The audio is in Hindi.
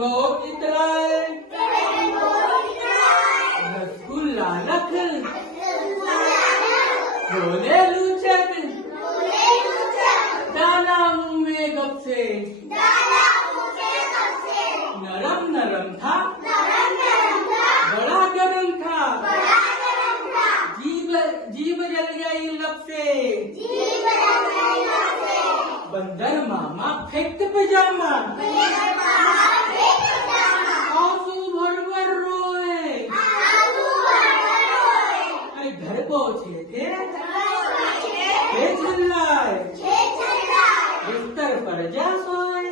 रंगो कितराय रसगुल्ला लख बोले लूचक दाना मुंह में गप से नरम नरम था बड़ा गरम था जीभ जल गई लब से बंदर मामा फेंकते पजामा आंसू भर भर रोए अरे घर पहुंचे थे चिल्लाए बिस्तर पर जा सोए